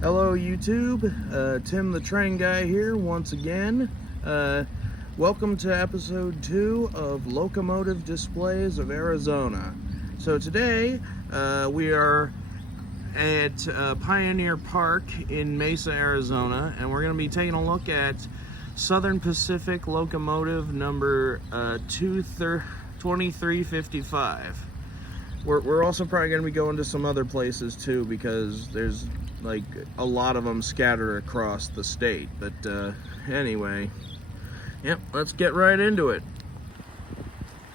Hello YouTube, Tim the Train Guy here once again. Welcome to episode 2 of Locomotive Displays of Arizona. So today we are at Pioneer Park in Mesa, Arizona, and we're going to be taking a look at Southern Pacific Locomotive number 2355. We're also probably going to be going to some other places too, because there's like a lot of them scattered across the state. But anyway, yep, let's get right into it.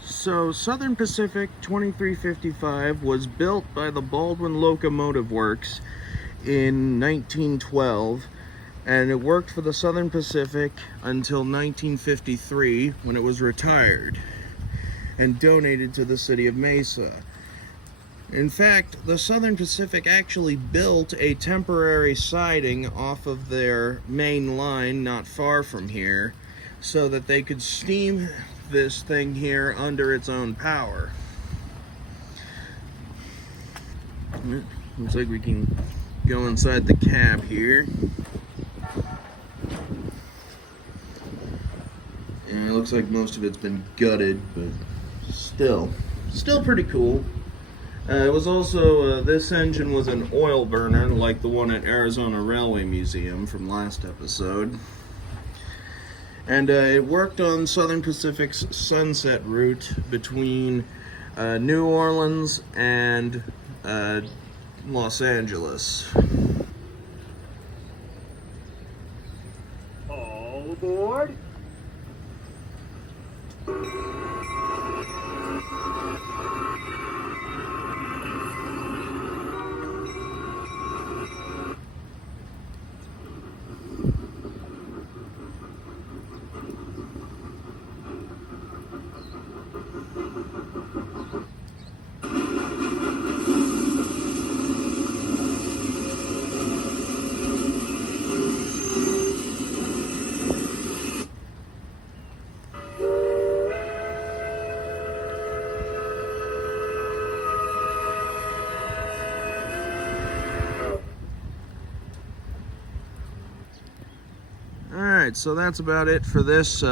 So Southern Pacific 2355 was built by the Baldwin Locomotive Works in 1912, and it worked for the Southern Pacific until 1953, when it was retired and donated to the city of Mesa. In fact, the Southern Pacific actually built a temporary siding off of their main line not far from here so that they could steam this thing here under its own power. Looks like we can go inside the cab here. And it looks like most of it's been gutted, but still pretty cool. It was also, this engine was an oil burner, like the one at Arizona Railway Museum from last episode. And it worked on Southern Pacific's Sunset route between New Orleans and Los Angeles. All aboard. Alright, so that's about it for this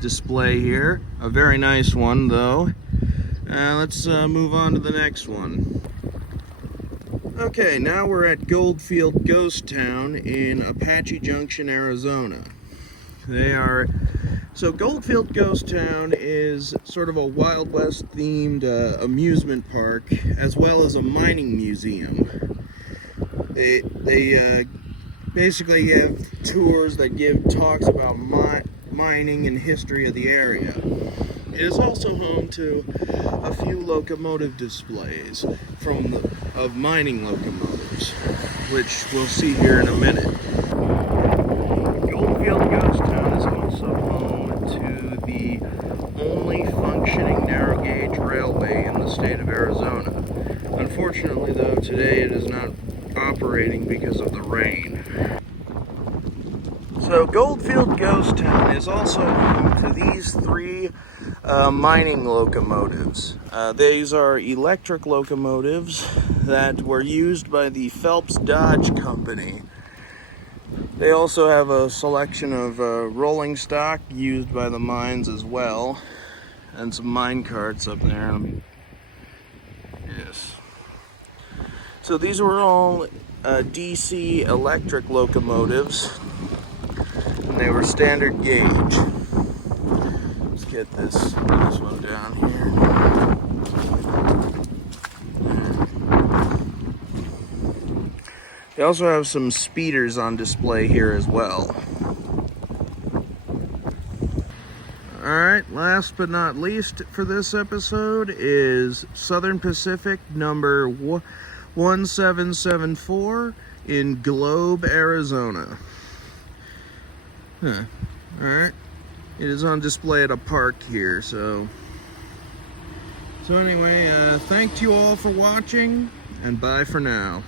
display here. A very nice one, though. Let's move on to the next one. Okay, now we're at Goldfield Ghost Town in Apache Junction, Arizona. So Goldfield Ghost Town is sort of a Wild West themed amusement park, as well as a mining museum. They basically have tours that give talks about mining and history of the area. It is also home to a few locomotive displays of mining locomotives, which we'll see here in a minute. Goldfield Ghost Town is also home to the only functioning narrow gauge railway in the state of Arizona. Unfortunately, though, today it is not operating because of the rain. So Goldfield Ghost Town is also home to these three mining locomotives. These are electric locomotives that were used by the Phelps Dodge Company. They also have a selection of rolling stock used by the mines as well, and some mine carts up there. Yes. So these were all DC electric locomotives, and they were standard gauge. Let's get this one down here. They also have some speeders on display here as well. Alright, last but not least for this episode is Southern Pacific number 1774 in Globe, Arizona. Alright. It is on display at a park here, so anyway, thank you all for watching, and bye for now.